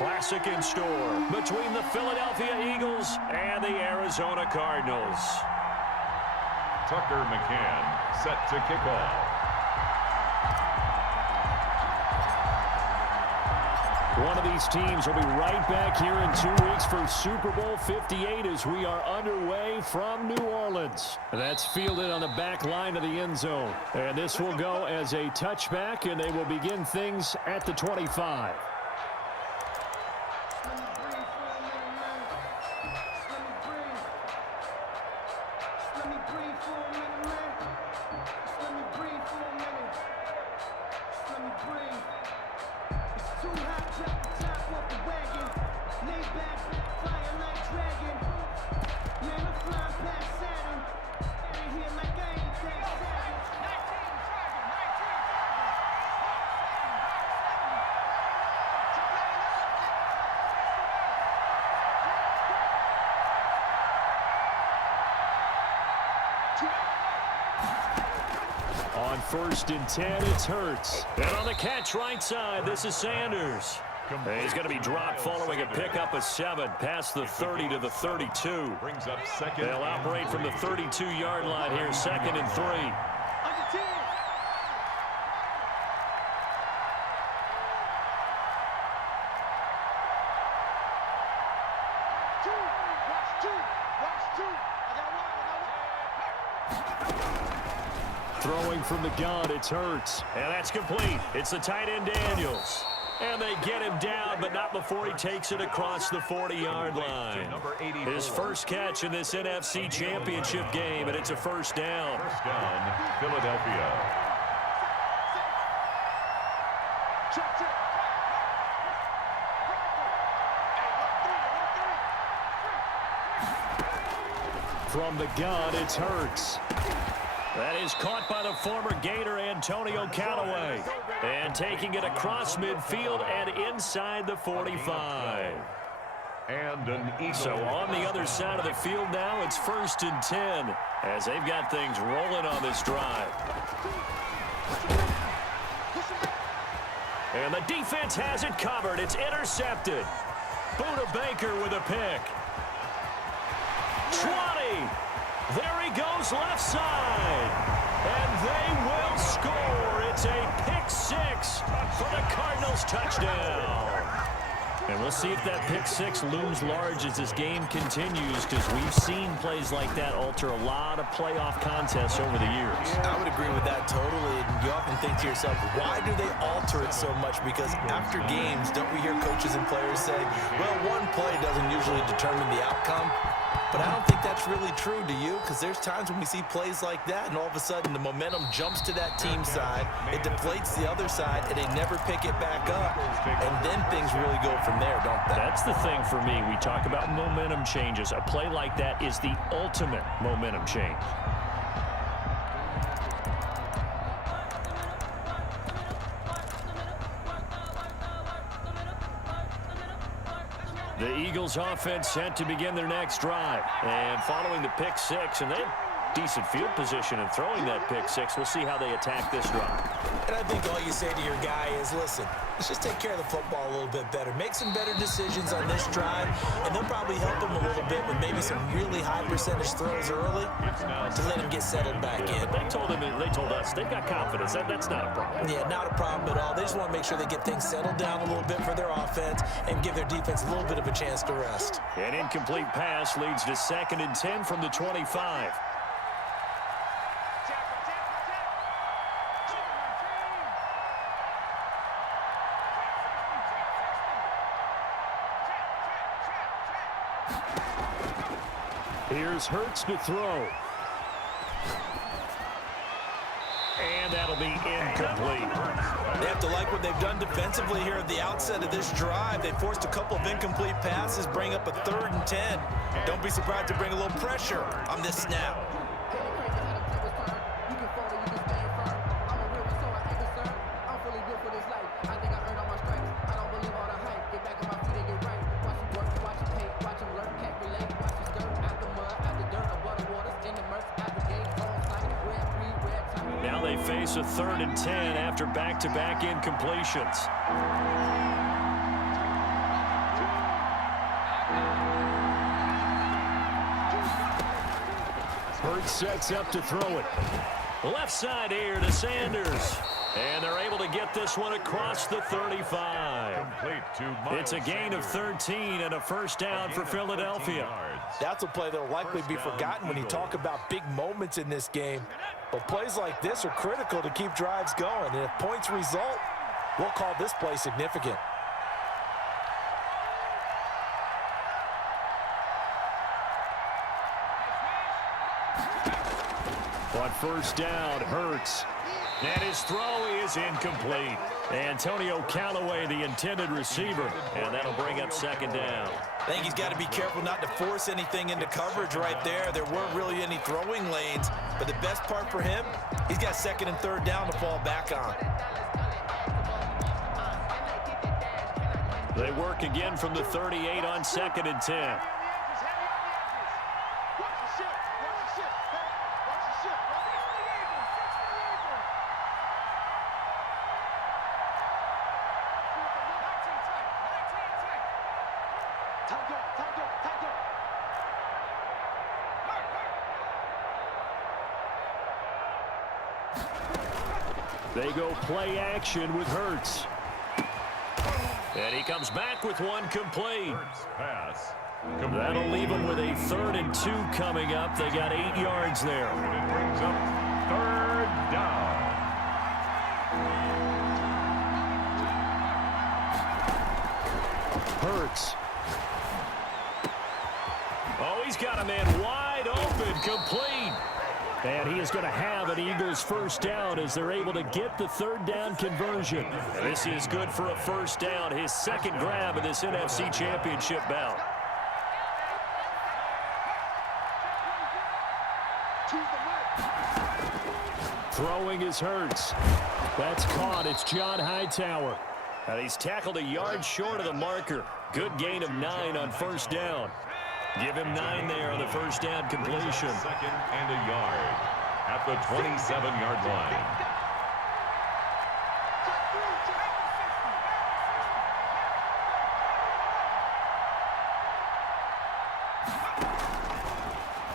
classic in store between the Philadelphia Eagles and the Arizona Cardinals. Tucker McCann set to kick off. One of these teams will be right back here in 2 weeks for Super Bowl 58 as we are underway from New Orleans. That's fielded on the back line of the end zone. And this will go as a touchback, and they will begin things at the 25. On 1st and 10, it's Hurts. And on the catch right side, this is Sanders. He's going to be dropped following a pickup of 7 past the 30 to the 32. They'll operate from the 32-yard line here, 2nd and 3. Throwing from the gun, it's Hurts. And that's complete. It's the tight end Daniels. And they get him down, but not before he takes it across the 40-yard line. His first catch in this NFC Championship game, and it's a first down. First down, Philadelphia. From the gun, it's Hurts. That is caught by the former Gator Antonio Callaway. And taking it across midfield and inside the 45. And an Eagle. So on the other side of the field now, it's 1st and 10 as they've got things rolling on this drive. And the defense has it covered. It's intercepted. Buda Baker with a pick. 20. There he goes left side. And they will score. It's a pick 6 for the Cardinals touchdown. And we'll see if that pick 6 looms large as this game continues, because we've seen plays like that alter a lot of playoff contests over the years. I would agree with that totally. And you often think to yourself, why do they alter it so much? Because after games, don't we hear coaches and players say, well, one play doesn't usually determine the outcome? But I don't think that's really true, do you? Because there's times when we see plays like that, and all of a sudden the momentum jumps to that team side, it deflates the other side, and they never pick it back up. And then things really go from there, don't they? That's the thing for me. We talk about momentum changes. A play like that is the ultimate momentum change. The Eagles offense set to begin their next drive. And following the pick 6, and they have decent field position and throwing that pick 6. We'll see how they attack this drive. And I think all you say to your guy is, listen, let's just take care of the football a little bit better. Make some better decisions on this drive, and they'll probably help him a little bit with maybe some really high percentage throws early to let him get settled back in. But they told us they've got confidence. That's not a problem. Yeah, not a problem at all. They just want to make sure they get things settled down a little bit for their offense and give their defense a little bit of a chance to rest. An incomplete pass leads to 2nd and 10 from the 25. Here's Hurts to throw. And that'll be incomplete. They have to like what they've done defensively here at the outset of this drive. They forced a couple of incomplete passes, bring up a 3rd and 10. Don't be surprised to bring a little pressure on this snap. Now they face a 3rd and 10 after back-to-back incompletions. Hurts sets up to throw it. Left side here to Sanders. And they're able to get this one across the 35. It's a gain of 13 and a first down for Philadelphia. That's a play that will likely be forgotten when you talk about big moments in this game. But plays like this are critical to keep drives going. And if points result, we'll call this play significant. On first down, Hurts. And his throw is incomplete. Antonio Callaway, the intended receiver. And that'll bring up second down. I think he's got to be careful not to force anything into coverage right there. There weren't really any throwing lanes. But the best part for him, he's got second and third down to fall back on. They work again from the 38 on second and 10. They go play action with Hurts. And he comes back with one complete. Pass. That'll leave them with a 3rd and 2 coming up. They got 8 yards there. And it brings up third down. Hurts. Oh, he's got a man wide open, complete. And he is going to have an Eagles first down as they're able to get the 3rd down conversion. And this is good for a first down, his second grab of this NFC Championship bout. Throwing is Hurts. That's caught. It's John Hightower. And he's tackled a yard short of the marker. Good gain of 9 on first down. Give him 9 there on the first down completion. Second and a yard at the 27-yard line.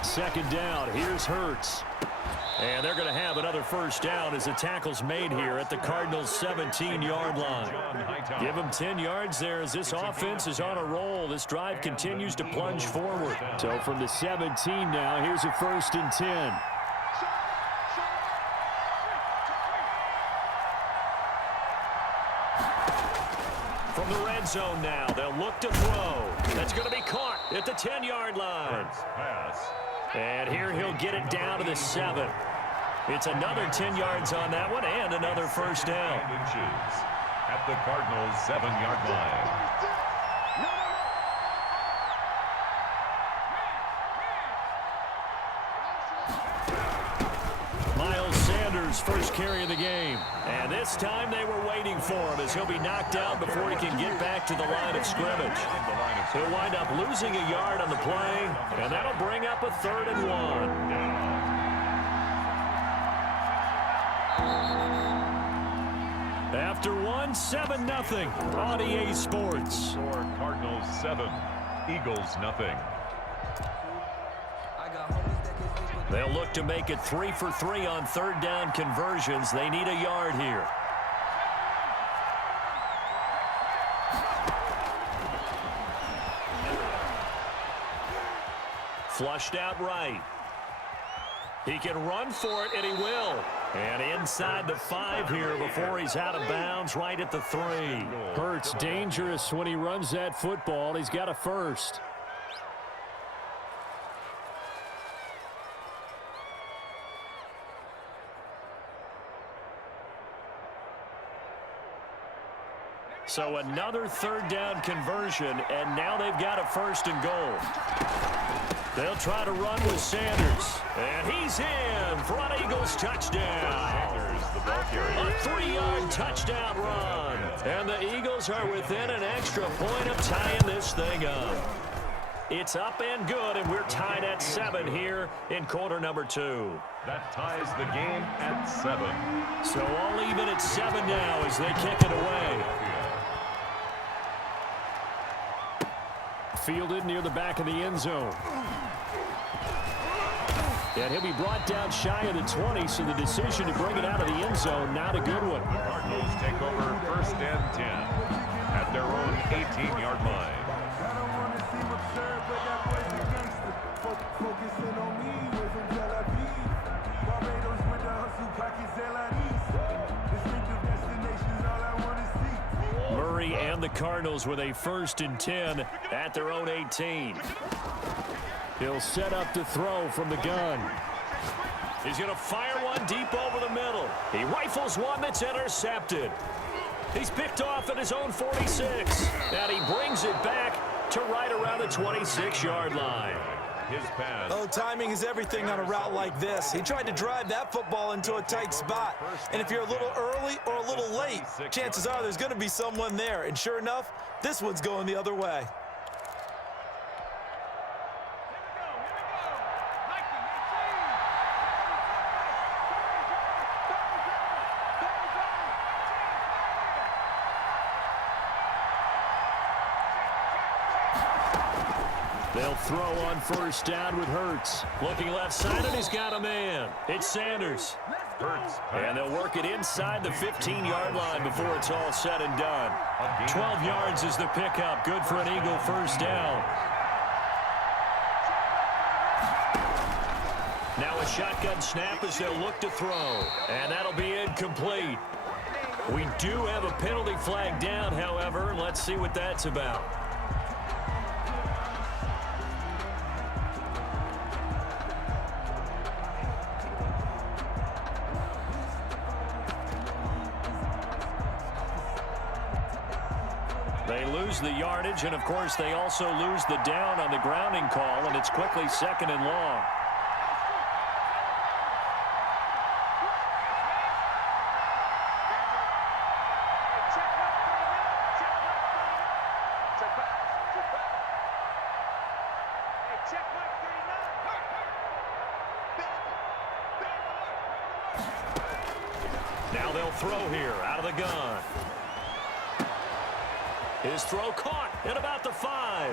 Second down. Here's Hurts. And they're going to have another first down as the tackle's made here at the Cardinals' 17-yard line. Give them 10 yards there as this offense is on a roll. This drive continues to plunge forward. So from the 17 now, here's a 1st and 10. From the red zone now, they'll look to throw. That's going to be caught at the 10-yard line. Pass. And here he'll get it down to the 7. It's another 10 yards on that one and another first down. Inches at the Cardinals' 7-yard line. Miles Sanders, first carry of the game. And this time they were waiting for him as he'll be knocked out before he can get back to the line of scrimmage. He'll wind up losing a yard on the play, and that'll bring up a 3rd and 1. After 7-0 on EA Sports. Score Cardinals 7, Eagles nothing. They'll look to make it 3 for 3 on 3rd down conversions. They need a yard here. Flushed out right. He can run for it, and he will. And inside the 5 here before he's out of bounds, right at the 3. Hurts dangerous when he runs that football. He's got a first. So another 3rd down conversion, and now they've got a 1st and goal. They'll try to run with Sanders. And he's in for an Eagles touchdown. Sanders, the ball carrier. A 3-yard touchdown run. And the Eagles are within an extra point of tying this thing up. It's up and good, and we're tied at 7 here in quarter number 2. That ties the game at 7. So all even at 7 now as they kick it away. Fielded near the back of the end zone. And he'll be brought down shy of the 20, so the decision to bring it out of the end zone, not a good one. Cardinals take over 1st and 10 at their own 18-yard line. Murray and the Cardinals with a 1st and 10 at their own 18. He'll set up to throw from the gun. He's going to fire one deep over the middle. He rifles one that's intercepted. He's picked off at his own 46. And he brings it back to right around the 26-yard line. His pass. Oh, timing is everything on a route like this. He tried to drive that football into a tight spot. And if you're a little early or a little late, chances are there's going to be someone there. And sure enough, this one's going the other way. They'll throw on 1st down with Hurts. Looking left side, and he's got a man. It's Sanders. Hurts. And they'll work it inside the 15-yard line before it's all said and done. 12 yards is the pickup. Good for an Eagle 1st down. Now a shotgun snap as they'll look to throw. And that'll be incomplete. We do have a penalty flag down, however. Let's see what that's about. They lose the yardage, and of course they also lose the down on the grounding call, and it's quickly 2nd and long. Now they'll throw here out of the gun. His throw caught at about the 5.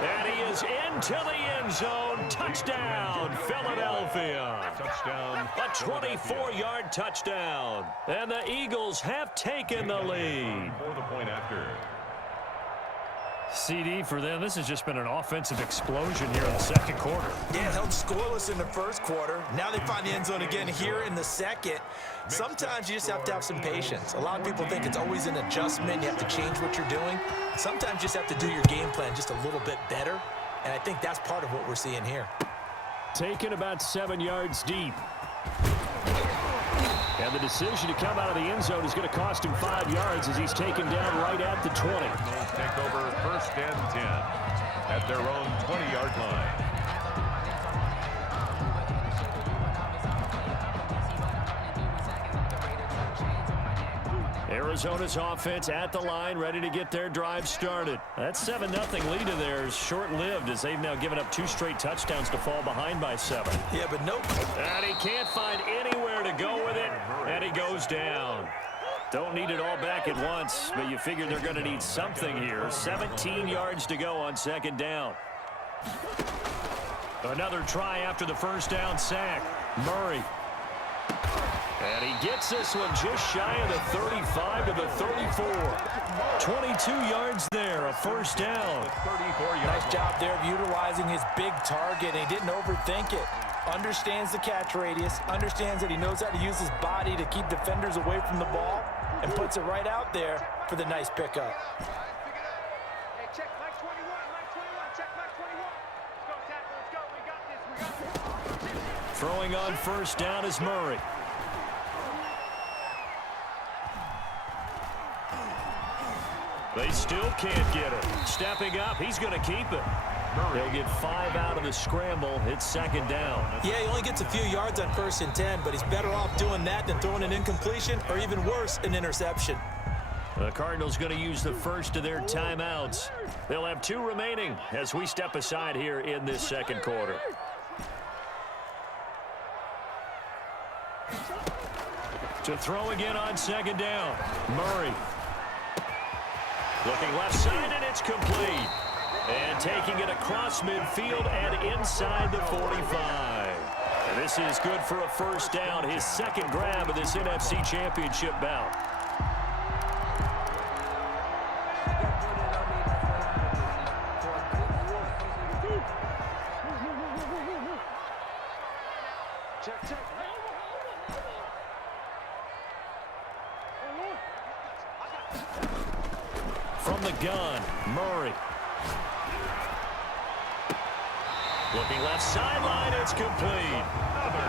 And he is into the end zone. Touchdown, Philadelphia. Touchdown. A 24-yard touchdown. And the Eagles have taken the lead. For the point after. CD for them, this has just been an offensive explosion here in the 2nd quarter. Yeah, held scoreless in the 1st quarter. Now they find the end zone again here in the 2nd. Sometimes you just have to have some patience. A lot of people think it's always an adjustment. You have to change what you're doing. Sometimes you just have to do your game plan just a little bit better. And I think that's part of what we're seeing here. Taken about 7 yards deep. And the decision to come out of the end zone is going to cost him 5 yards as he's taken down right at the 20. Take over 1st and 10 at their own 20-yard line. Arizona's offense at the line, ready to get their drive started. That 7-0 lead of theirs short-lived as they've now given up 2 straight touchdowns to fall behind by 7. Yeah, but nope. And he can't find anywhere to go with it, and he goes down. Don't need it all back at once, but you figure they're going to need something here. 17 yards to go on 2nd down. Another try after the 1st down sack. Murray. And he gets this one just shy of the 35 to the 34. 22 yards there, a 1st down. Nice job there of utilizing his big target. And he didn't overthink it. Understands the catch radius, understands that he knows how to use his body to keep defenders away from the ball, and puts it right out there for the nice pickup. Hey, check Mike 21, Mike 21, check Mike 21. Let's go, tackle, let's go, we got this, we got this. Throwing on 1st down is Murray. They still can't get it. Stepping up, he's going to keep it. They'll get 5 out of the scramble. It's 2nd down. Yeah, he only gets a few yards on 1st and 10, but he's better off doing that than throwing an incompletion or even worse, an interception. The Cardinals going to use the first of their timeouts. They'll have 2 remaining as we step aside here in this 2nd quarter. To throw again on 2nd down. Murray. Looking left side, and it's complete. And taking it across midfield and inside the 45. This is good for a first down, his second grab of this NFC Championship bout. From the gun, Murray. Looking left sideline, it's complete.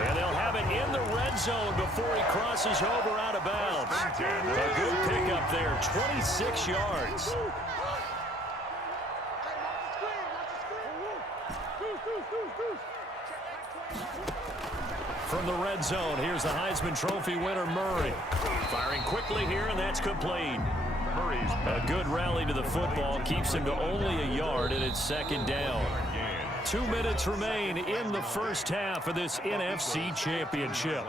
And they'll have it in the red zone before he crosses over out of bounds. A good pickup there, 26 yards. From the red zone, here's the Heisman Trophy winner, Murray. Firing quickly here, and that's complete. A good rally to the football keeps him to only a yard, and it's second down. 2 minutes remain in the first half of this NFC Championship.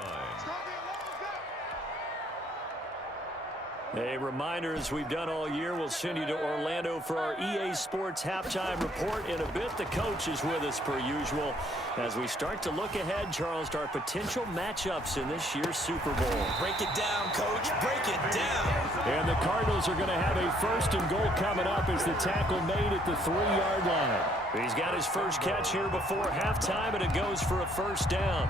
A reminder, as we've done all year, we'll send you to Orlando for our EA Sports halftime report in a bit. The coach is with us per usual as we start to look ahead, Charles, to our potential matchups in this year's Super Bowl. Break it down, Coach. Break it down. And the Cardinals are going to have a first and goal coming up as the tackle made at the 3-yard line. He's got his first catch here before halftime, and it goes for a first down.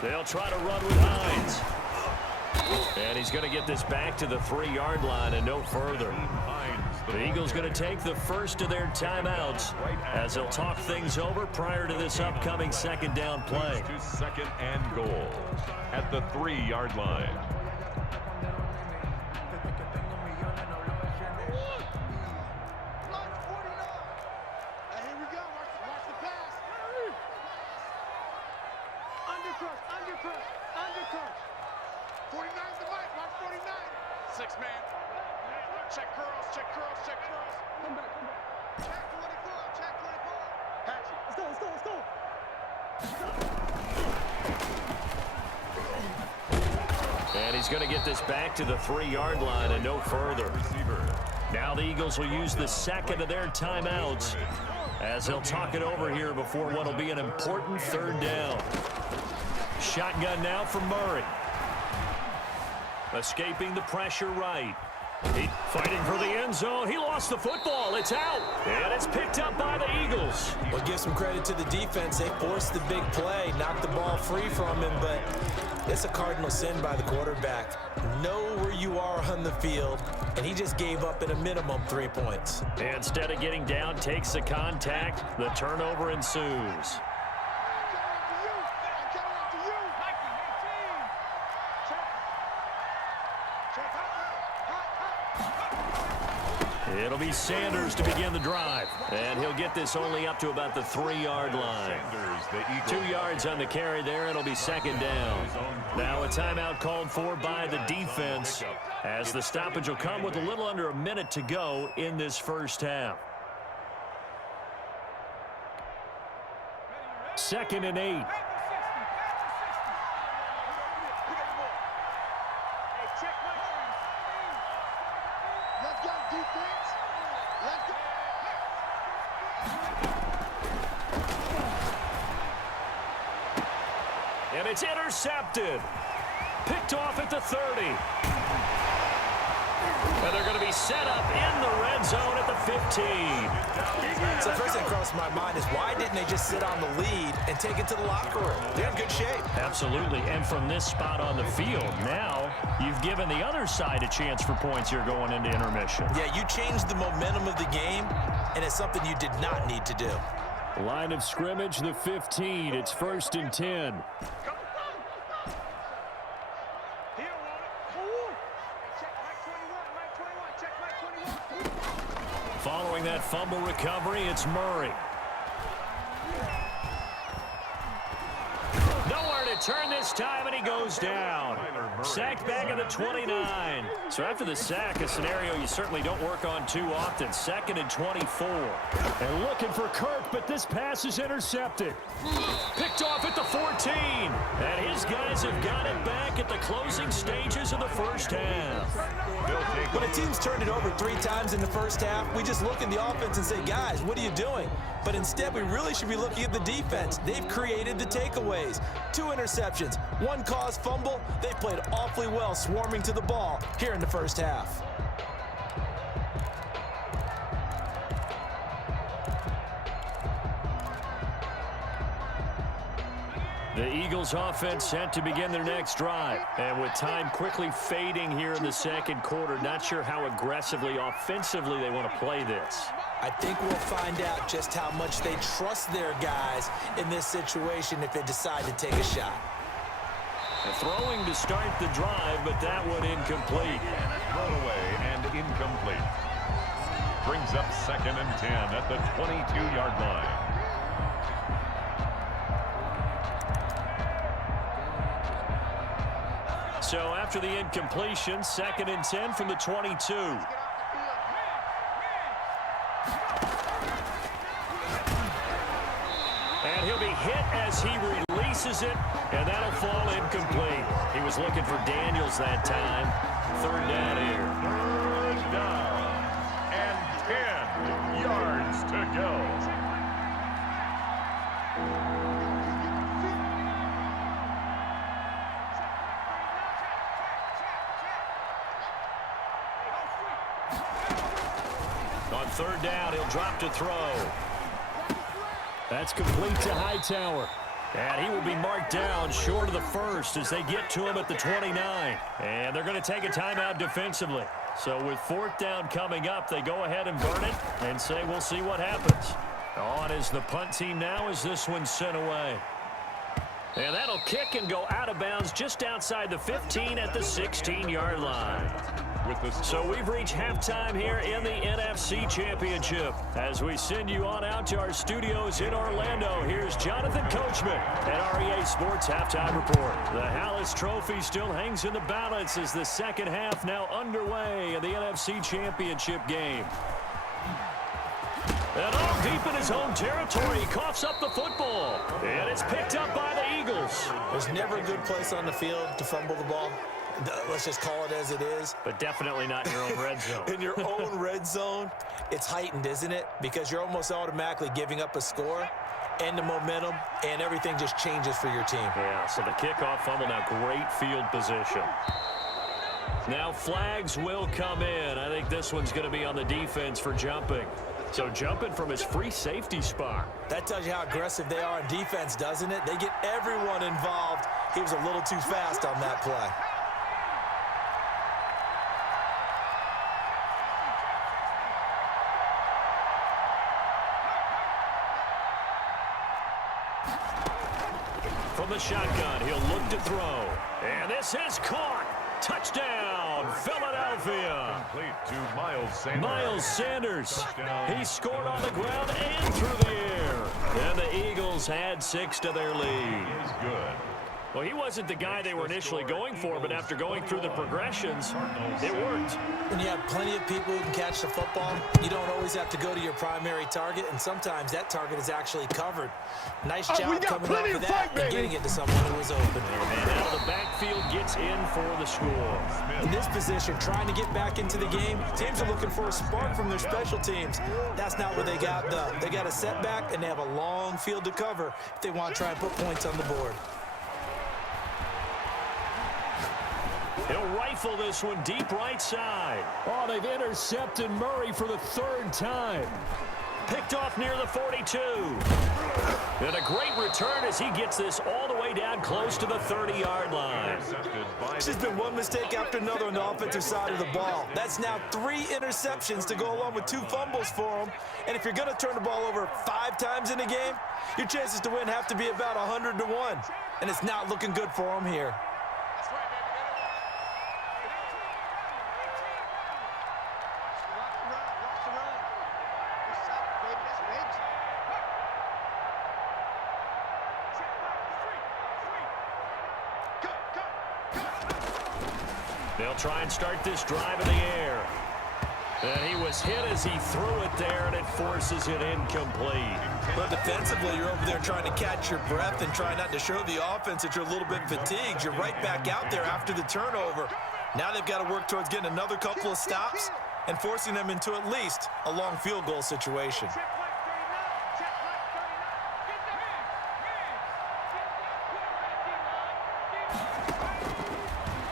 They'll try to run with Hines. And he's going to get this back to the 3-yard line and no further. The Eagles going to take the first of their timeouts as they'll talk things over prior to this upcoming second down play. To second and goal at the 3-yard line. And he's going to get this back to the 3-yard line and no further. Now the Eagles will use the second of their timeouts as they'll talk it over here before what will be an important third down. Shotgun now for Murray. Escaping the pressure right. Fighting for the end zone. He lost the football. It's out. And it's picked up by the Eagles. Well, give some credit to the defense. They forced the big play, knocked the ball free from him, but it's a cardinal sin by the quarterback. Know where you are on the field, and he just gave up at a minimum 3 points. Instead of getting down, takes the contact. The turnover ensues. It'll be Sanders to begin the drive. And he'll get this only up to about the 3-yard line. 2 yards on the carry there. It'll be second down. Now a timeout called for by the defense as the stoppage will come with a little under a minute to go in this first half. 2nd and 8. And it's intercepted. Picked off at the 30. And they're going to be set up in the red zone at the 15. So the first thing that crossed my mind is why didn't they just sit on the lead and take it to the locker room? They're in good shape. Absolutely. And from this spot on the field, now you've given the other side a chance for points here going into intermission. Yeah, you changed the momentum of the game, and it's something you did not need to do. Line of scrimmage, the 15. It's 1st and 10. Following that fumble recovery, it's Murray. Nowhere to return this time, and he goes down. Sacked back at the 29. So after the sack, a scenario you certainly don't work on too often. 2nd and 24. They're looking for Kirk, but this pass is intercepted. Picked off at the 14. And his guys have got it back at the closing stages of the first half. When a team's turned it over 3 times in the first half, we just look at the offense and say, guys, what are you doing? But instead, we really should be looking at the defense. They've created the takeaways. 2 interceptions, 1 caused fumble. They've played awfully well swarming to the ball here in the first half. The Eagles offense set to begin their next drive. And with time quickly fading here in the second quarter, not sure how aggressively, offensively they want to play this. I think we'll find out just how much they trust their guys in this situation if they decide to take a shot. And throwing to start the drive, but that one incomplete. Thrown away and incomplete. Brings up 2nd and 10 at the 22-yard line. So after the incompletion, 2nd and 10 from the 22. And he'll be hit as he releases it, and that'll fall incomplete. He was looking for Daniels that time. 3rd down here. 3rd down and 10 yards to go. On 3rd down, he'll drop to throw. That's complete to Hightower. And he will be marked down short of the first as they get to him at the 29. And they're going to take a timeout defensively. So with 4th down coming up, they go ahead and burn it and say we'll see what happens. On is the punt team now as this one's sent away. And that'll kick and go out of bounds just outside the 15 at the 16-yard line. So we've reached halftime here in the NFC Championship. As we send you on out to our studios in Orlando, here's Jonathan Coachman at REA Sports Halftime Report. The Hallis Trophy still hangs in the balance as the second half now underway in the NFC Championship game. And all deep in his own territory, he coughs up the football. And it's picked up by the Eagles. There's never a good place on the field to fumble the ball. Let's just call it as it is. But definitely not in your own red zone. In your own red zone, it's heightened, isn't it? Because you're almost automatically giving up a score and the momentum, and everything just changes for your team. Yeah, so the kickoff fumble, now great field position. Now flags will come in. I think this one's going to be on the defense for jumping. So jumping from his free safety spot. That tells you how aggressive they are on defense, doesn't it? They get everyone involved. He was a little too fast on that play. From the shotgun, he'll look to throw. And this is caught. Touchdown, Philadelphia. Complete to Miles Sanders. Miles Sanders. Touchdown. He scored on the ground and through the air. And the Eagles had 6 to their lead. Is good. Well, he wasn't the guy they were initially going for, but after going through the progressions, it worked. When you have plenty of people who can catch the football, you don't always have to go to your primary target, and sometimes that target is actually covered. Nice job coming off of that and getting it to someone who was open. And now the backfield gets in for the score. In this position, trying to get back into the game, teams are looking for a spark from their special teams. That's not what they got, though. They got a setback, and they have a long field to cover if they want to try and put points on the board. He'll rifle this one deep right side. Oh, they've intercepted Murray for the 3rd time. Picked off near the 42. And a great return as he gets this all the way down close to the 30-yard line. It's just been one mistake after another on the offensive side of the ball. That's now 3 interceptions to go along with 2 fumbles for him. And if you're going to turn the ball over 5 times in a game, your chances to win have to be about 100 to 1. And it's not looking good for him here. They'll try and start this drive in the air. And he was hit as he threw it there, and it forces it incomplete. But defensively, you're over there trying to catch your breath and try not to show the offense that you're a little bit fatigued. You're right back out there after the turnover. Now they've got to work towards getting another couple of stops and forcing them into at least a long field goal situation.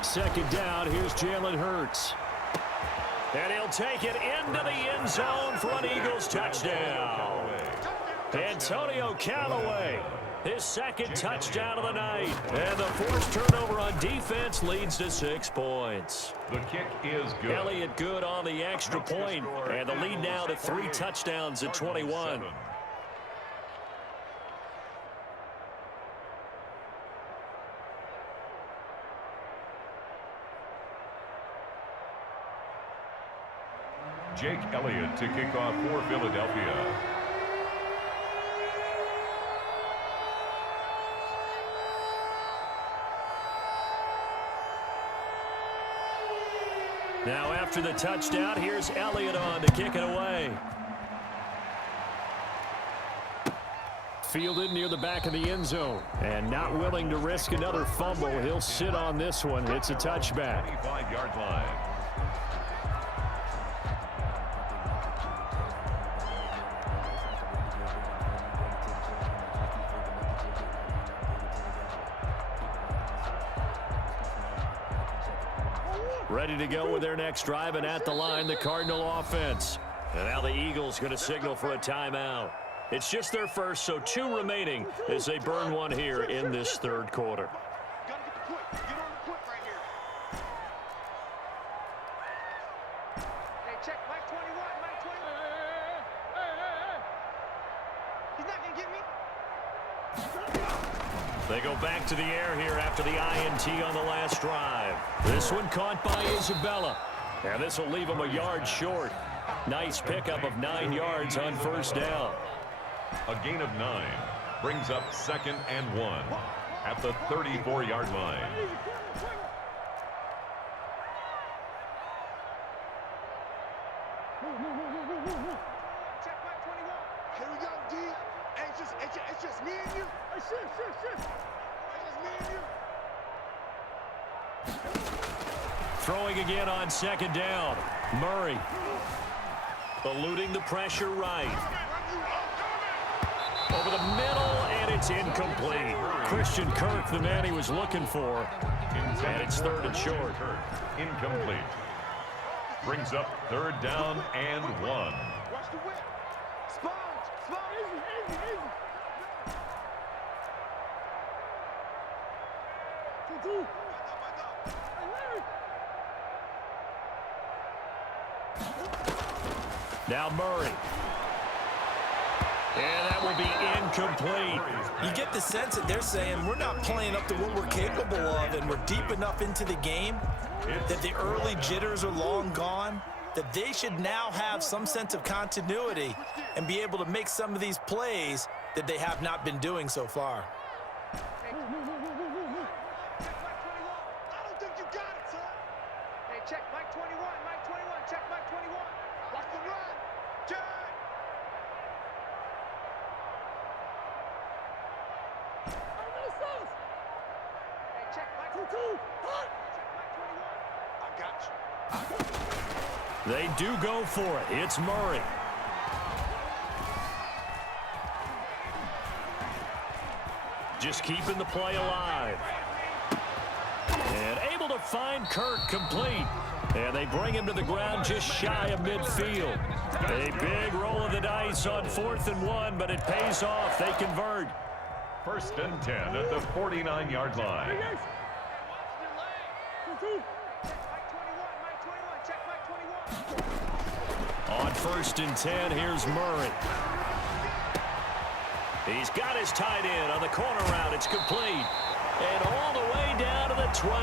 Second down, here's Jalen Hurts. And he'll take it into the end zone for an Eagles touchdown. Antonio Callaway, his second touchdown of the night. And the forced turnover on defense leads to 6 points. The kick is good. Elliott good on the extra point, and the lead now to 3 touchdowns at 21. Jake Elliott to kick off for Philadelphia. Now after the touchdown, here's Elliott on to kick it away. Fielded near the back of the end zone. And not willing to risk another fumble. He'll sit on this one. It's a touchback. 25-yard line. Ready to go with their next drive, and at the line, the Cardinal offense. And now the Eagles going to signal for a timeout. It's just their first, so 2 remaining as they burn one here in this third quarter. Gotta get the quick. Get on the quick right here. Hey, check Mike 21. Mike 21. He's not gonna get me. They go back to the air here after the INT on the last drive. This one caught by Isabella. And this will leave him a yard short. Nice pickup of 9 yards on first down. A gain of 9 brings up 2nd and 1 at the 34-yard line. Check Mike 21. Here we go, D. It's just me and you. Hey, shit. It's just me and you. Throwing again on second down. Murray eluding the pressure right. Over the middle, and it's incomplete. Christian Kirk, the man he was looking for. And it's 3rd and short. Incomplete. Brings up 3rd down and 1. Watch the whip. Sponge. Easy. Now Murray. And that will be incomplete. You get the sense that they're saying we're not playing up to what we're capable of, and we're deep enough into the game that the early jitters are long gone, that they should now have some sense of continuity and be able to make some of these plays that they have not been doing so far. Check Mike 21. I don't think you got it, son. Hey, check Mike 21. Mike 21. Check Mike 21. Watch the run. Check. Hey, check Mike 22. Check Mike 21. I got you. They do go for it. It's Murray. Just keeping the play alive. And able to find Kirk complete. And they bring him to the ground just shy of midfield. A big roll of the dice on 4th and 1, but it pays off. They convert. 1st and 10 at the 49-yard line. On 1st and 10, here's Murray. He's got his tight end on the corner route. It's complete. And all the way down to the the 12.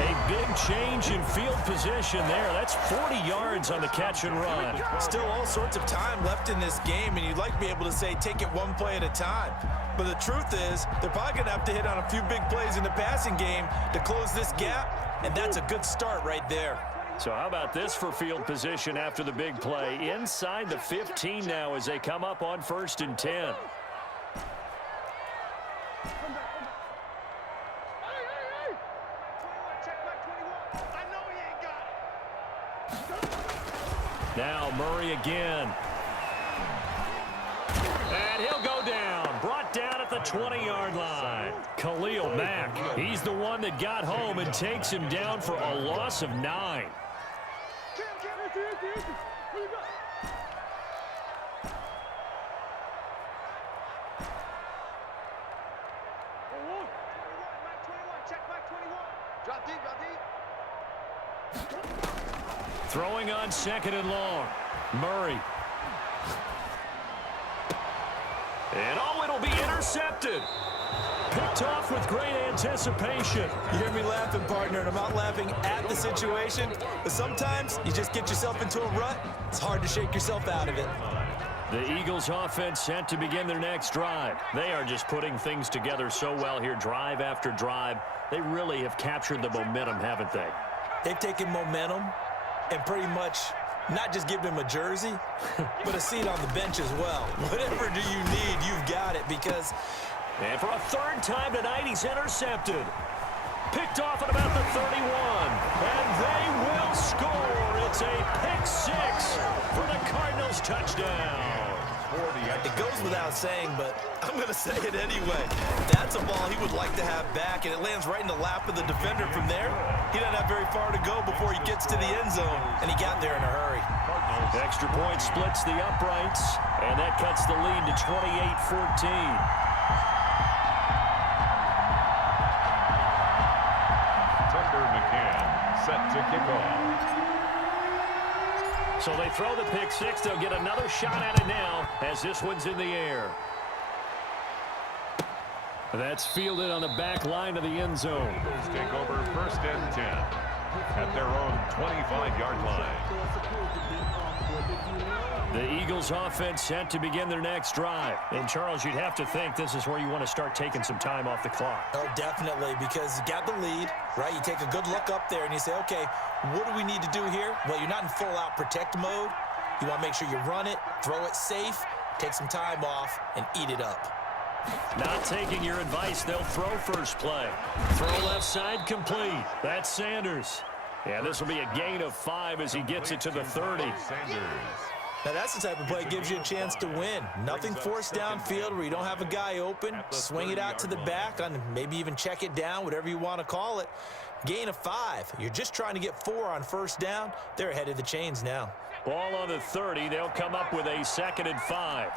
A big change in field position there. That's 40 yards on the catch and run. Still all sorts of time left in this game, and you'd like to be able to say take it one play at a time. But the truth is, they're probably going to have to hit on a few big plays in the passing game to close this gap, and that's a good start right there. So how about this for field position after the big play? Inside the 15 now as they come up on 1st and 10. Now Murray again. And he'll go down. Brought down at the 20-yard line. Khalil Mack. He's the one that got home and takes him down for a loss of 9. Throwing on 2nd and long. Murray. And it'll be intercepted. Picked off with great anticipation. You hear me laughing, partner, and I'm not laughing at the situation, but sometimes you just get yourself into a rut. It's hard to shake yourself out of it. The Eagles offense set to begin their next drive. They are just putting things together so well here, drive after drive. They really have captured the momentum, haven't they? They've taken momentum and pretty much not just given him a jersey, but a seat on the bench as well. Whatever do you need, you've got it, because... And for a 3rd time tonight, he's intercepted. Picked off at about the 31. And they will score. It's a pick 6 for the Cardinals touchdown. It goes without saying, but I'm going to say it anyway. That's a ball he would like to have back, and it lands right in the lap of the defender from there. He doesn't have very far to go before he gets to the end zone, and he got there in a hurry. Extra point splits the uprights, and that cuts the lead to 28-14. Set to kick off. So they throw the pick 6. They'll get another shot at it now as this one's in the air. That's fielded on the back line of the end zone. Eagles take over 1st and 10 at their own 25-yard line. The Eagles offense set to begin their next drive. And, Charles, you'd have to think this is where you want to start taking some time off the clock. Oh, definitely, because you got the lead, right? You take a good look up there and you say, okay, what do we need to do here? Well, you're not in full-out protect mode. You want to make sure you run it, throw it safe, take some time off, and eat it up. Not taking your advice, they'll throw first play. Throw left side complete. That's Sanders. Yeah, this will be a gain of 5 as he gets it to the 30. Now, that's the type of play that gives you a chance to win. Nothing forced downfield where you don't have a guy open. Swing it out to the back, on maybe even check it down, whatever you want to call it. Gain of 5. You're just trying to get 4 on first down. They're ahead of the chains now. Ball on the 30. They'll come up with a 2nd and 5.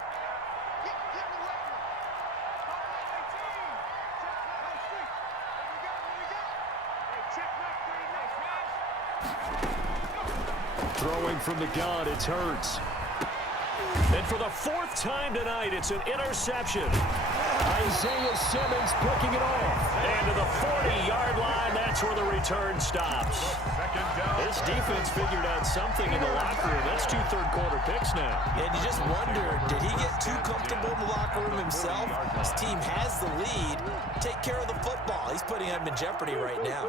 Throwing from the gun, it's Hurts. And for the 4th time tonight, it's an interception. Isaiah Simmons picking it off. And to the 40-yard line, that's where the return stops. This defense figured out something in the locker room. That's 2 third-quarter picks now. And you just wonder, did he get too comfortable in the locker room himself? His team has the lead. Take care of the football. He's putting them in jeopardy right now.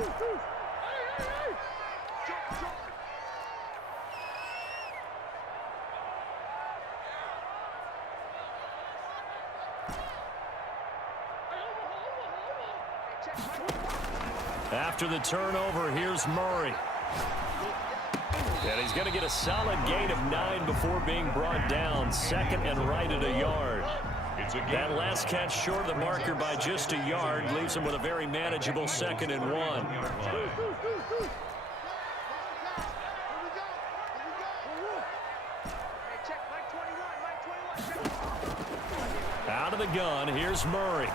After the turnover, here's Murray. And he's going to get a solid gain of 9 before being brought down. 2nd and right at a yard. That last catch short of the marker by just a yard leaves him with a very manageable 2nd and 1. Out of the gun, here's Murray.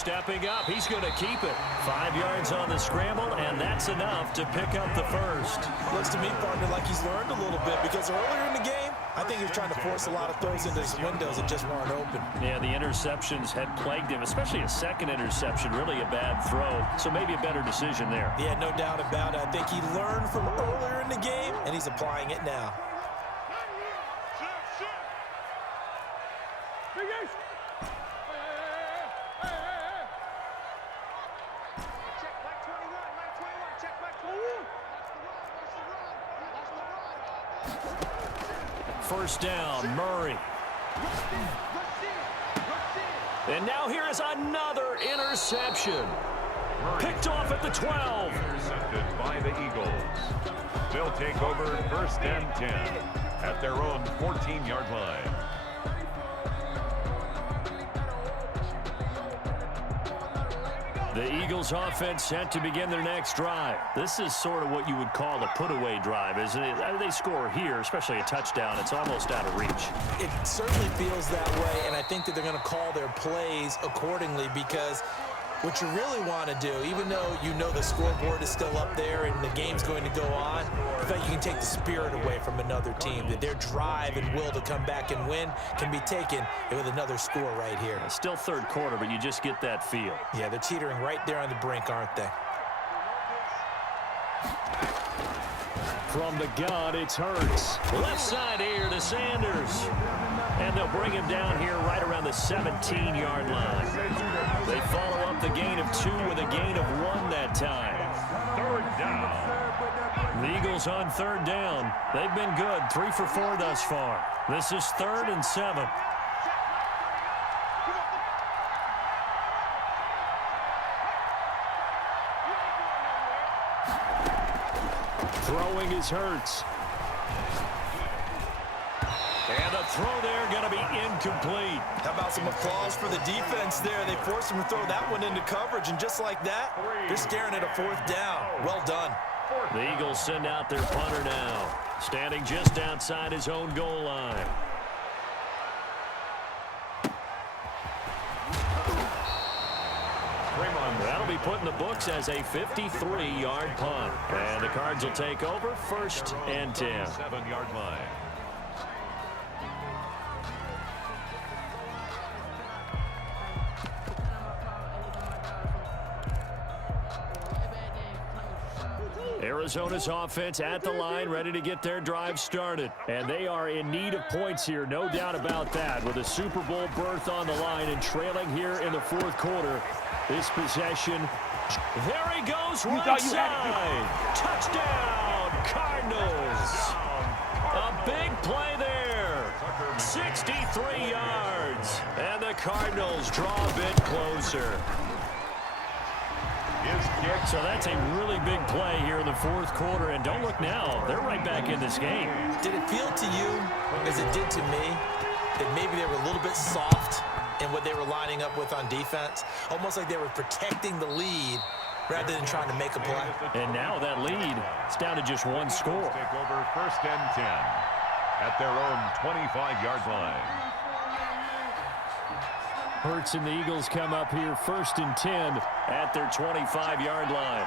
stepping up. He's going to keep it. 5 yards on the scramble, and that's enough to pick up the first. Looks to me, partner, like he's learned a little bit because earlier in the game, I think he was trying to force a lot of throws into his windows that just weren't open. Yeah, the interceptions had plagued him, especially a second interception, really a bad throw. So maybe a better decision there. Yeah, no doubt about it. I think he learned from earlier in the game, and he's applying it now. First down, Murray. And now here is another interception. Picked off at the 12. Intercepted by the Eagles. They'll take over first and 10 at their own 14-yard line. The Eagles offense set to begin their next drive. This is sort of what you would call a put-away drive, isn't it? They score here, especially a touchdown. It's almost out of reach. It certainly feels that way, and I think that they're going to call their plays accordingly because what you really want to do, even though you know the scoreboard is still up there and the game's going to go on, I think you can take the spirit away from another team, that their drive and will to come back and win can be taken with another score right here. Still third quarter, but you just get that feel. Yeah, they're teetering right there on the brink, aren't they? From the gun, it's Hurts. Left side here to Sanders. And they'll bring him down here right around the 17-yard line. They follow up the gain of 2 with a gain of 1 that time. Third down. The Eagles on third down. They've been good, 3 for 4 thus far. This is 3rd and 7. Throwing is Hurts. And the throw there going to be incomplete. How about some applause for the defense there? They forced him to throw that one into coverage, and just like that, they're staring at a 4th down. Well done. The Eagles send out their punter now, standing just outside his own goal line. That'll be put in the books as a 53-yard punt. And the Cards will take over 1st and 10. 7-yard line. Arizona's offense at the line, ready to get their drive started. And they are in need of points here, no doubt about that. With a Super Bowl berth on the line and trailing here in the 4th quarter. This possession, there he goes, right side. Touchdown, Cardinals. A big play there. 63 yards. And the Cardinals draw a bit closer. So that's a really big play here in the 4th quarter. And don't look now, they're right back in this game. Did it feel to you, as it did to me, that maybe they were a little bit soft in what they were lining up with on defense? Almost like they were protecting the lead rather than trying to make a play. And now that lead, it's down to just 1 score. Take over 1st and 10 at their own 25-yard line. Hurts and the Eagles come up here 1st and 10 at their 25-yard line.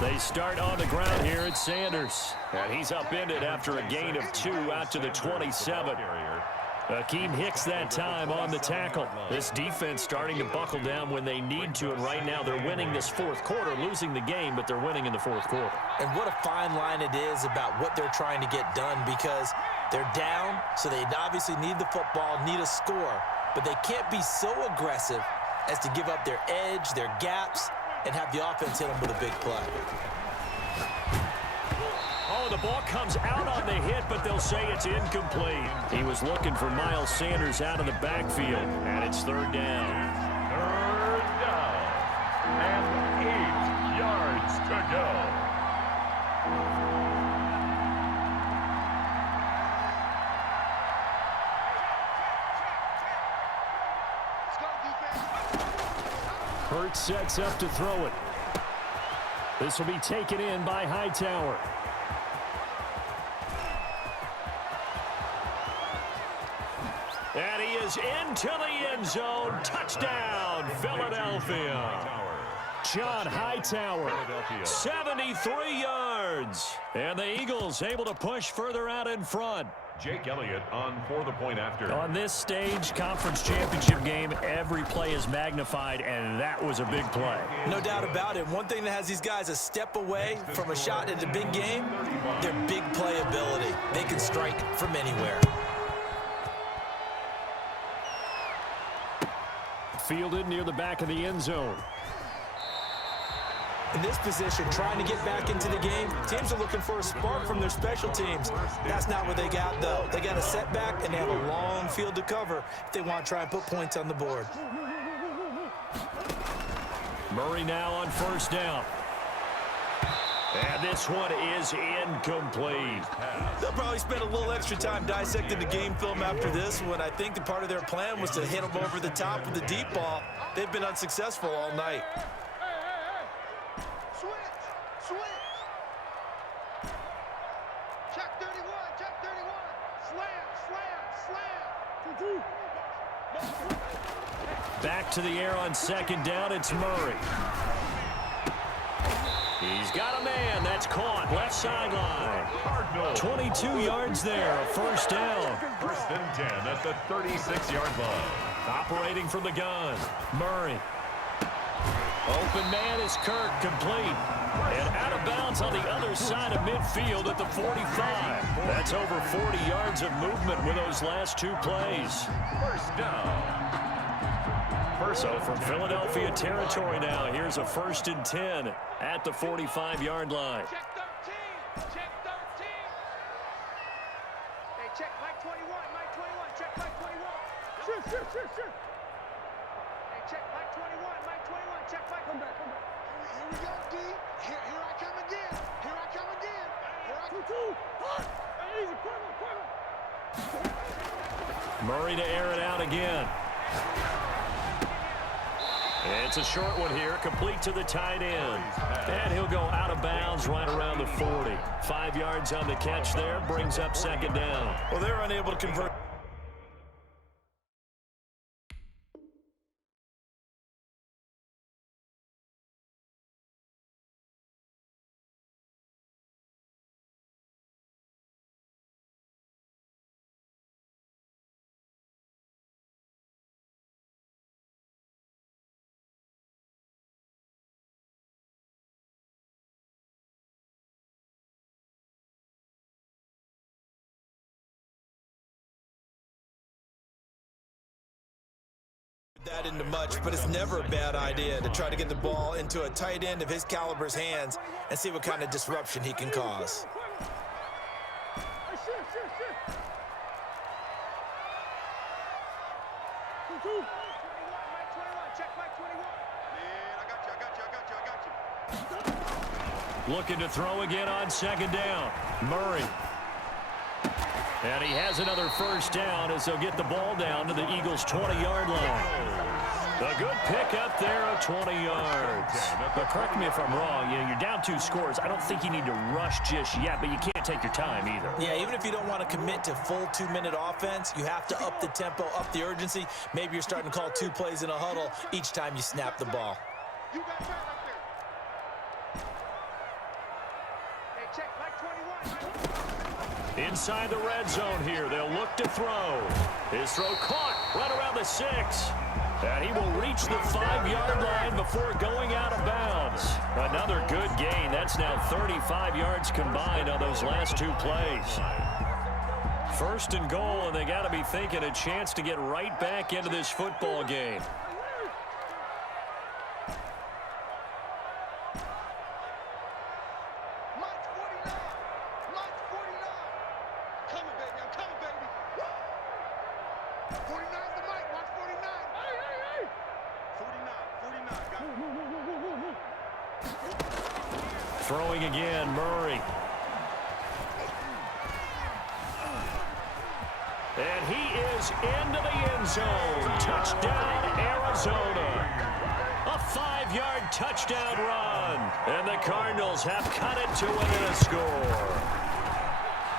They start on the ground here at Sanders. And he's upended after a gain of 2 out to the 27. Akeem Hicks that time on the tackle. This defense starting to buckle down when they need to, and right now they're winning this 4th quarter, losing the game, but they're winning in the 4th quarter. And what a fine line it is about what they're trying to get done, because they're down, so they obviously need the football, need a score, but they can't be so aggressive as to give up their edge, their gaps, and have the offense hit them with a big play. Oh, the ball comes out on the hit, but they'll say it's incomplete. He was looking for Miles Sanders out of the backfield, and it's 3rd down. 3rd down, and 8 yards to go. Hurts sets up to throw it. This will be taken in by Hightower. And he is into the end zone. Touchdown, Philadelphia. John Hightower, 73 yards. And the Eagles able to push further out in front. Jake Elliott on for the point after. On this stage, conference championship game, every play is magnified, and that was a big play. No doubt about it. One thing that has these guys a step away from a shot at a big game, their big play ability. They can strike from anywhere. Fielded near the back of the end zone. In this position, trying to get back into the game, teams are looking for a spark from their special teams. That's not what they got, though. They got a setback, and they have a long field to cover if they want to try and put points on the board. Murray now on first down. And this one is incomplete. They'll probably spend a little extra time dissecting the game film after this one. I think the part of their plan was to hit them over the top with the deep ball. They've been unsuccessful all night. Back to the air on second down, it's Murray. He's got a man. That's caught. Left sideline. 22 yards there. A first down. First and 10 at the 36-yard line. Operating from the gun. Murray. Open man is Kirk, complete. And out of bounds on the other side of midfield at the 45. That's over 40 yards of movement with those last two plays. First down. So from Philadelphia territory now, here's a first and 10 at the 45-yard line. Check 13. Check 13. Hey, check Mike 21. Mike 21. Check Mike 21. Sure. Hey, check Mike 21. Mike 21. Check Mike. Come back. Here we go, D. Here I come again. Here I come again. Here I come. Hey, easy. Quiver. Murray to air it out again. It's a short one here, complete to the tight end. And he'll go out of bounds right around the 40. 5 yards on the catch there, brings up second down. Well, they're unable to convert. That into much, but it's never a bad idea to try to get the ball into a tight end of his caliber's hands and see what kind of disruption he can cause. Looking to throw again on second down. Murray. And he has another first down as they'll get the ball down to the Eagles' 20-yard line. A good pickup there of 20 yards. But correct me if I'm wrong, you're down 2 scores. I don't think you need to rush just yet, but you can't take your time either. Yeah, even if you don't want to commit to full 2-minute offense, you have to up the tempo, up the urgency. Maybe you're starting to call 2 plays in a huddle each time you snap the ball. You got that right there. Hey, check Mike 21. Inside the red zone here, they'll look to throw. His throw caught right around the 6. And he will reach the 5-yard line before going out of bounds. Another good gain. That's now 35 yards combined on those last 2 plays. First and goal, and they got to be thinking a chance to get right back into this football game. Throwing again, Murray. And he is into the end zone. Touchdown, Arizona. A 5-yard touchdown run. And the Cardinals have cut it to within a score.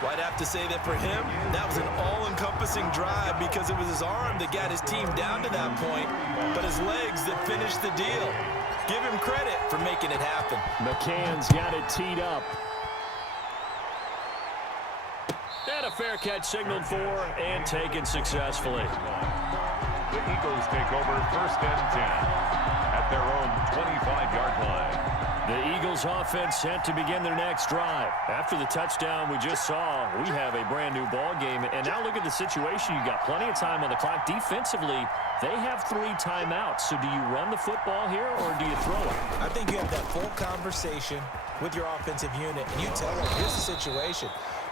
Well, I'd have to say that for him, that was an all-encompassing drive because it was his arm that got his team down to that point, but his legs that finished the deal. Give him credit for making it happen. McCann's got it teed up. And a fair catch signaled for and taken successfully. The Eagles take over 1st and 10 at their own 25-yard line. The Eagles offense set to begin their next drive. After the touchdown we just saw, we have a brand new ball game. And now look at the situation. You got plenty of time on the clock. Defensively, they have 3 timeouts. So do you run the football here or do you throw it? I think you have that full conversation with your offensive unit, and you tell them, here's the situation.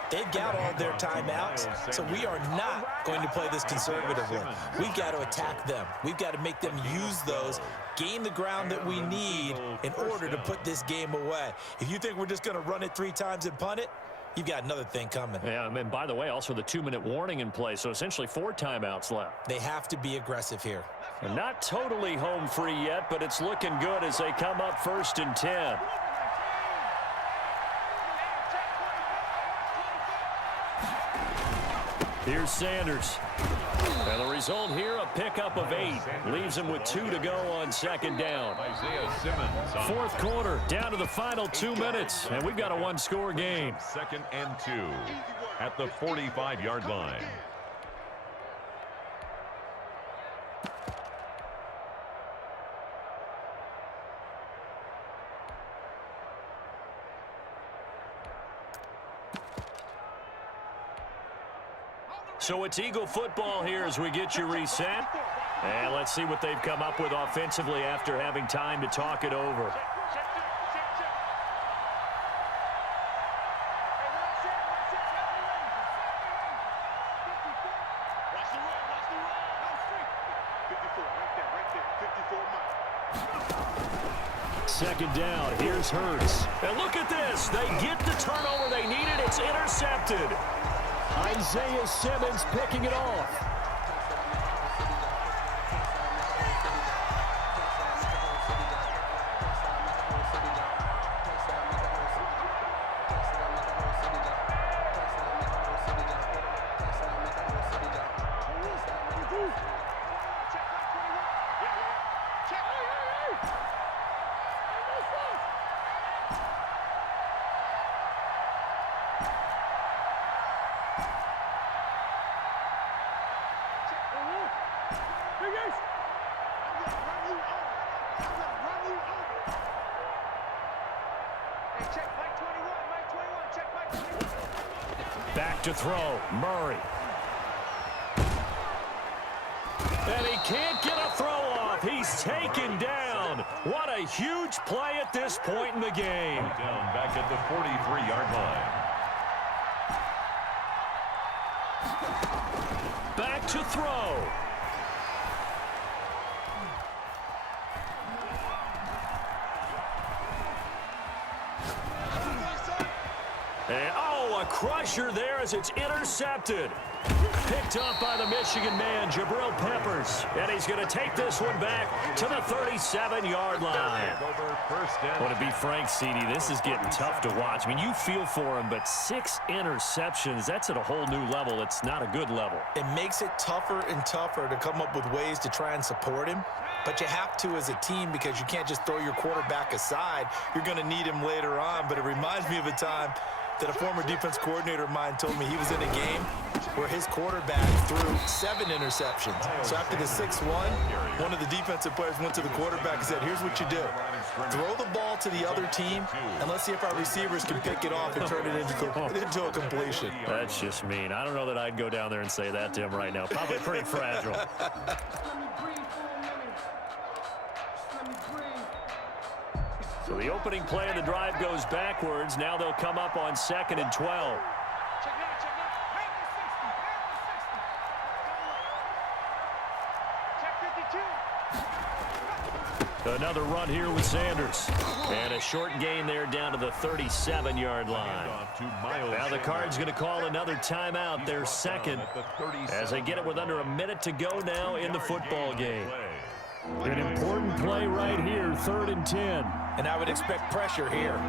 They've got all their timeouts, so we are not going to play this conservatively. We've got to attack them. We've got to make them use those, gain the ground that we need in order to put this game away. If you think we're just going to run it 3 times and punt it, you've got another thing coming. Yeah, and by the way, also the 2-minute warning in play, so essentially 4 timeouts left. They have to be aggressive here. And not totally home free yet, but it's looking good as they come up 1st and 10. Here's Sanders. And the result here, a pickup of 8. Leaves him with 2 to go on 2nd down. Isaiah Simmons. 4th quarter, down to the final 2 minutes. And we've got a 1-score game. 2nd and 2 at the 45-yard line. So it's Eagle football here as we get you reset. And let's see what they've come up with offensively after having time to talk it over. Second down, here's Hurts. And look at this. They get the turnover they needed. It's intercepted. Isaiah Simmons picking it off. Back to throw, Murray. And he can't get a throw off. He's taken down. What a huge play at this point in the game. Down back at the 43-yard line. Back to throw. And, oh, a crusher there as it's intercepted. Picked up by the Michigan man, Jabril Peppers. And he's going to take this one back to the 37-yard line. Well, to be frank, CD, this is getting tough to watch. I mean, you feel for him, but 6 interceptions, that's at a whole new level. It's not a good level. It makes it tougher and tougher to come up with ways to try and support him. But you have to as a team because you can't just throw your quarterback aside. You're going to need him later on. But it reminds me of a time that a former defense coordinator of mine told me he was in a game where his quarterback threw 7 interceptions. So after the 6-1, one of the defensive players went to the quarterback and said, here's what you do. Throw the ball to the other team, and let's see if our receivers can pick it off and turn it into a completion. That's just mean. I don't know that I'd go down there and say that to him right now. Probably pretty fragile. So the opening play of the drive goes backwards. Now they'll come up on 2nd and 12. Another run here with Sanders. And a short gain there down to the 37-yard line. Now the Cards going to call another timeout, their second, as they get it with under a minute to go now in the football game. An important play right here, 3rd and 10. And I would expect pressure here.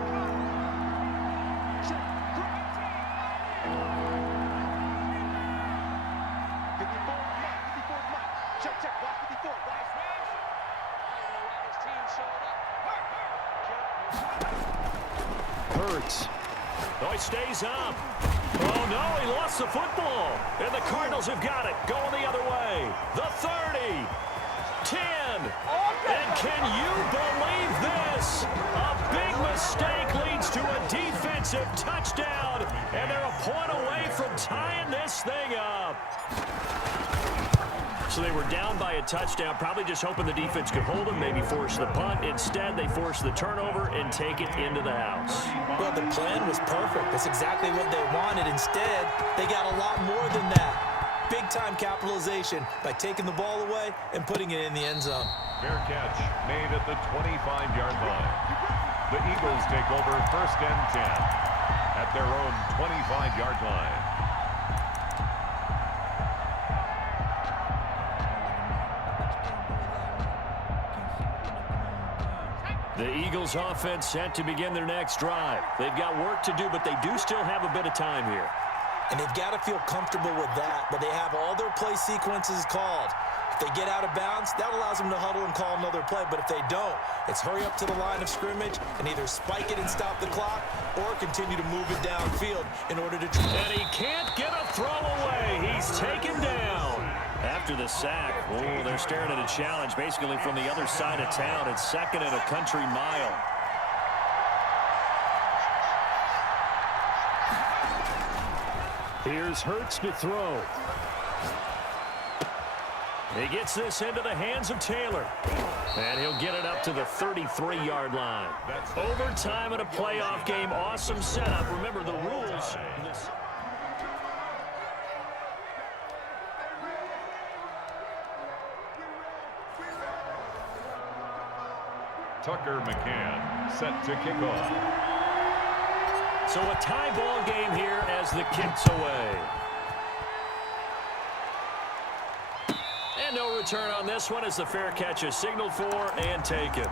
converts. Oh, he stays up. Oh, no, he lost the football. And the Cardinals have got it. Going the other way. The 30. 10. And can you believe this? A big mistake leads to a defensive touchdown. And they're a point away from tying this thing up. So they were down by a touchdown, probably just hoping the defense could hold them, maybe force the punt. Instead, they force the turnover and take it into the house. Well, the plan was perfect. That's exactly what they wanted. Instead, they got a lot more than that. Big-time capitalization by taking the ball away and putting it in the end zone. Fair catch made at the 25-yard line. The Eagles take over 1st and 10 at their own 25-yard line. The Eagles offense set to begin their next drive. They've got work to do, but they do still have a bit of time here. And they've got to feel comfortable with that, but they have all their play sequences called. If they get out of bounds, that allows them to huddle and call another play. But if they don't, it's hurry up to the line of scrimmage and either spike it and stop the clock or continue to move it downfield in order to... And he can't get a throw away. He's taken down. After the sack, oh, they're staring at a challenge basically from the other side of town. It's 2nd and a country mile. Here's Hurts to throw. He gets this into the hands of Taylor. And he'll get it up to the 33-yard line. Overtime in a playoff game. Awesome setup. Remember the rules. Tucker McCann set to kick off. So a tie ball game here as the kick's away. And no return on this one as the fair catch is signaled for and taken.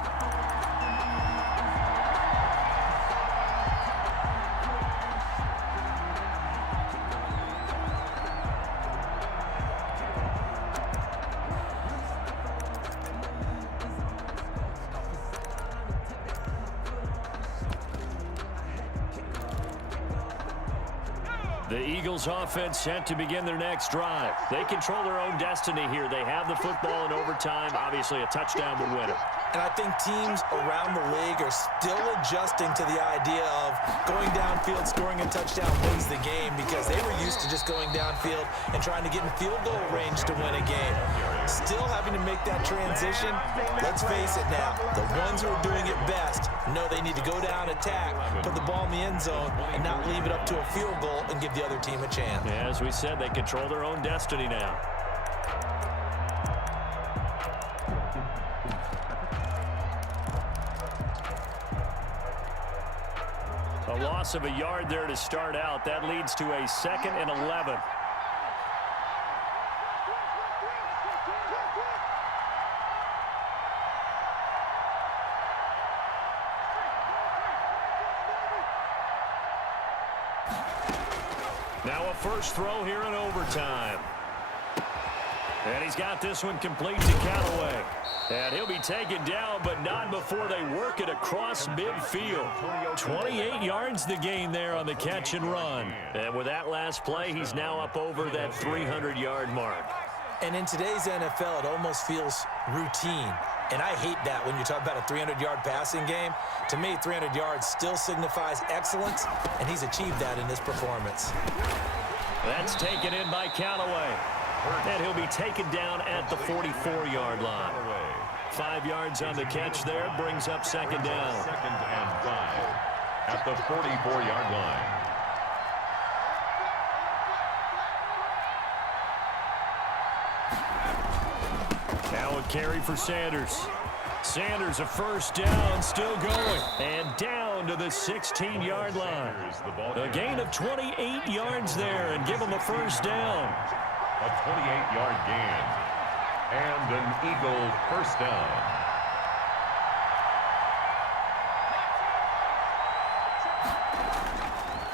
The Eagles offense set to begin their next drive. They control their own destiny here. They have the football in overtime. Obviously, a touchdown would win it. And I think teams around the league are still adjusting to the idea of going downfield, scoring a touchdown wins the game because they were used to just going downfield and trying to get in field goal range to win a game. Still having to make that transition. Let's face it now, the ones who are doing it best know they need to go down, attack, put the ball in the end zone, and not leave it up to a field goal and give the other team a chance. Yeah, as we said, they control their own destiny now. A loss of a yard there to start out. That leads to a 2nd and 11. Now a first throw here in overtime. And he's got this one complete to Callaway. And he'll be taken down, but not before they work it across midfield. 28 yards the gain there on the catch and run. And with that last play, he's now up over that 300-yard mark. And in today's NFL, it almost feels routine. And I hate that when you talk about a 300-yard passing game. To me, 300 yards still signifies excellence, and he's achieved that in this performance. That's taken in by Callaway. And he'll be taken down at the 44-yard line. 5 yards on the catch there, brings up 2nd down. 2nd and 5 at the 44-yard line. Now a carry for Sanders. Sanders a first down, still going. And down to the 16-yard line. A gain of 28 yards there and give him a first down. A 28-yard gain. And an Eagle first down.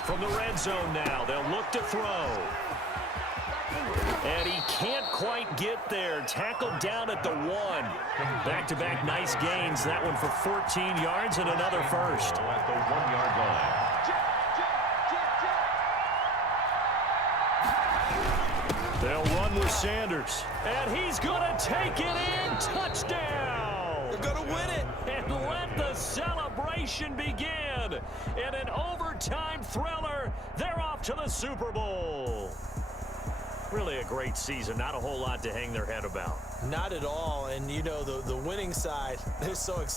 From the red zone now, they'll look to throw. And he can't quite get there. Tackled down at the 1. Back-to-back nice gains. That one for 14 yards and another first. At the 1-yard line. They'll run with Sanders. And he's going to take it in. Touchdown. They're going to win it. And let the celebration begin. In an overtime thriller, they're off to the Super Bowl. Really a great season. Not a whole lot to hang their head about. Not at all. And, you know, the winning side, they're so excited.